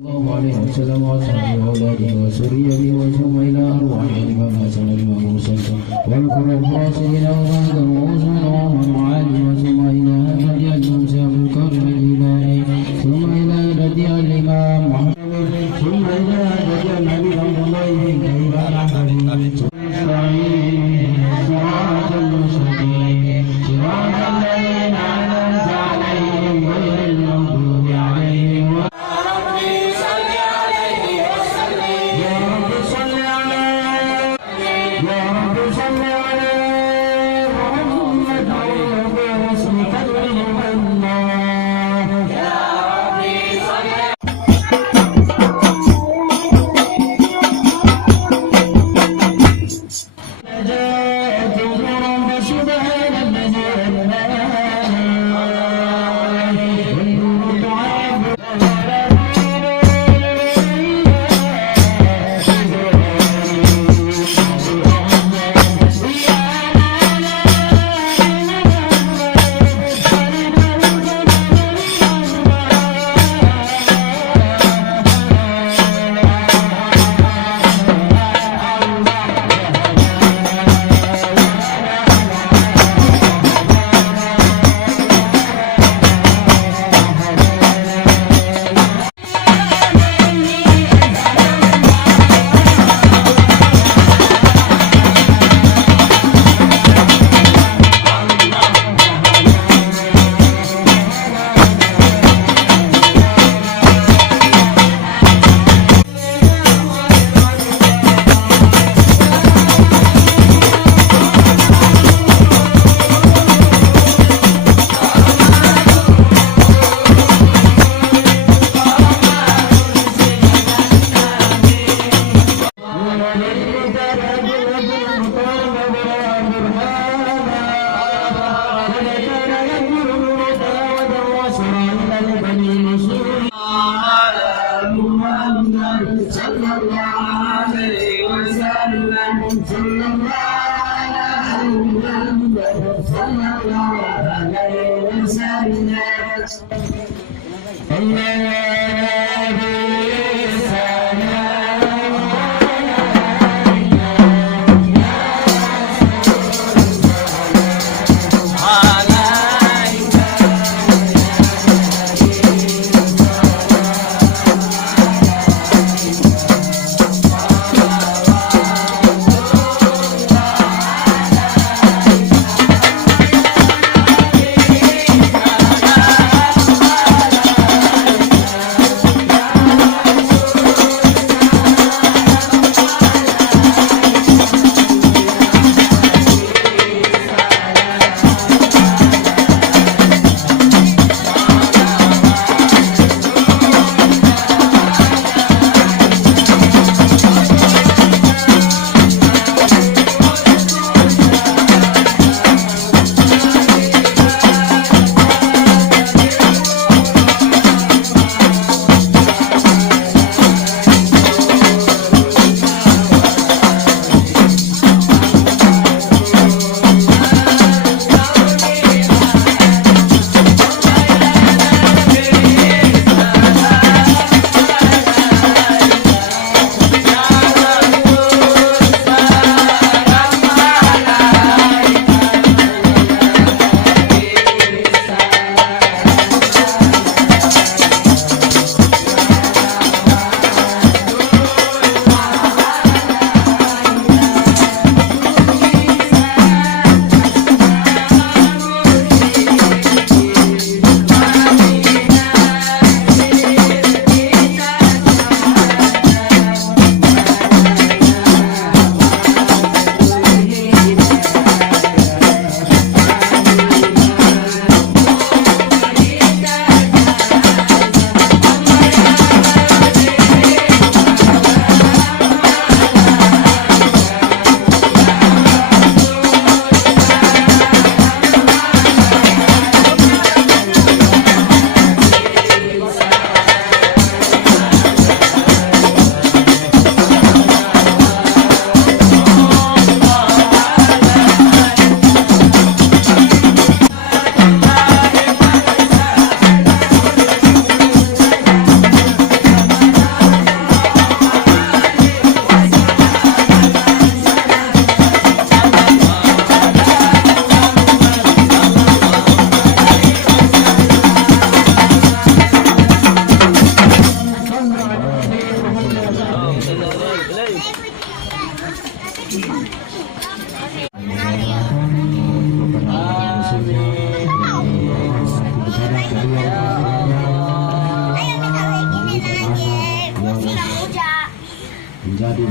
الله عليه وسلم وأصحابه وأولاده وسريته وثم إلى أرواح الإمام حسن الموسى والقرى الفاسدين وزاد ووزن ومن معالي ثم إلى هدي الموسى بالكرم الإلهي ثم إلى هدي الإمام محمد ثم إلى هدي النبي عبد الله كيف نحفظ صراط المستقيم صراط الذين أنعمت عليهم غير المغضوب عليهم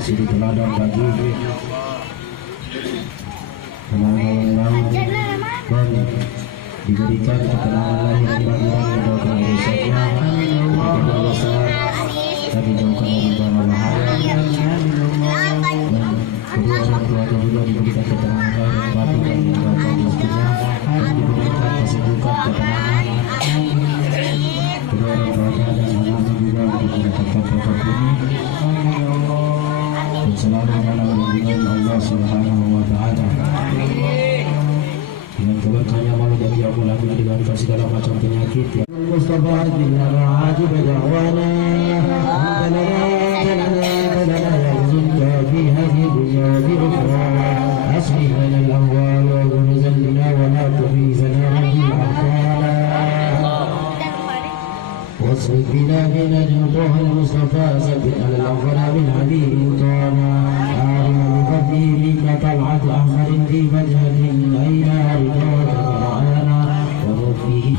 suri teladan bagi orang-orang dan diberikan ketenangan lahir dan batin dan doakan urusannya kepada besar dan dijauhkan dari bara bahaya dan kedua orang tuanya juga diberikan ketenangan lahir dan batin dan dijauhkan rezekinya dan diberikan kesejukan ketenangan kedua orang tuanya dan anaknya juga diberikan pokok ini dan selalu dalam lindungan Allah Subhanahu wa Ta'ala. Dengan keberkahannya malu dan dia pula diberikan segala macam penyakit ya. Mustafa bila ra'ajib da'wana lana yazunka fi hadhihi dunya wa fi ukhra aslih lana al-ahwal wa ghuruzan lana wa la tuhizana fil aqwala واصرف بنا بنجم طه المصطفى ثبت على الأغفر من حبيب طانا آمنا بفضله منك طلعة أحمر في مجهد أين رجوك فرعانا وربه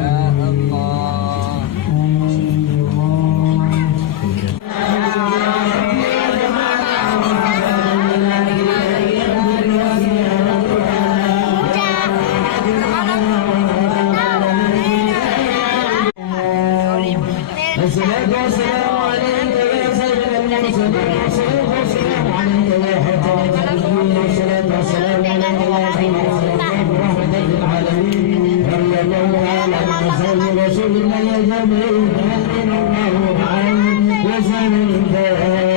يا الله الصلاة والسلام عليك يا سيد المرسلين والصلاة والسلام عليك يا حاتم النبيين والصلاة والسلام عليك يا سيد رحمة للعالمين رضي الله تعالى عن أصحاب رسول الله أجمعين آمين الله معهم وسلم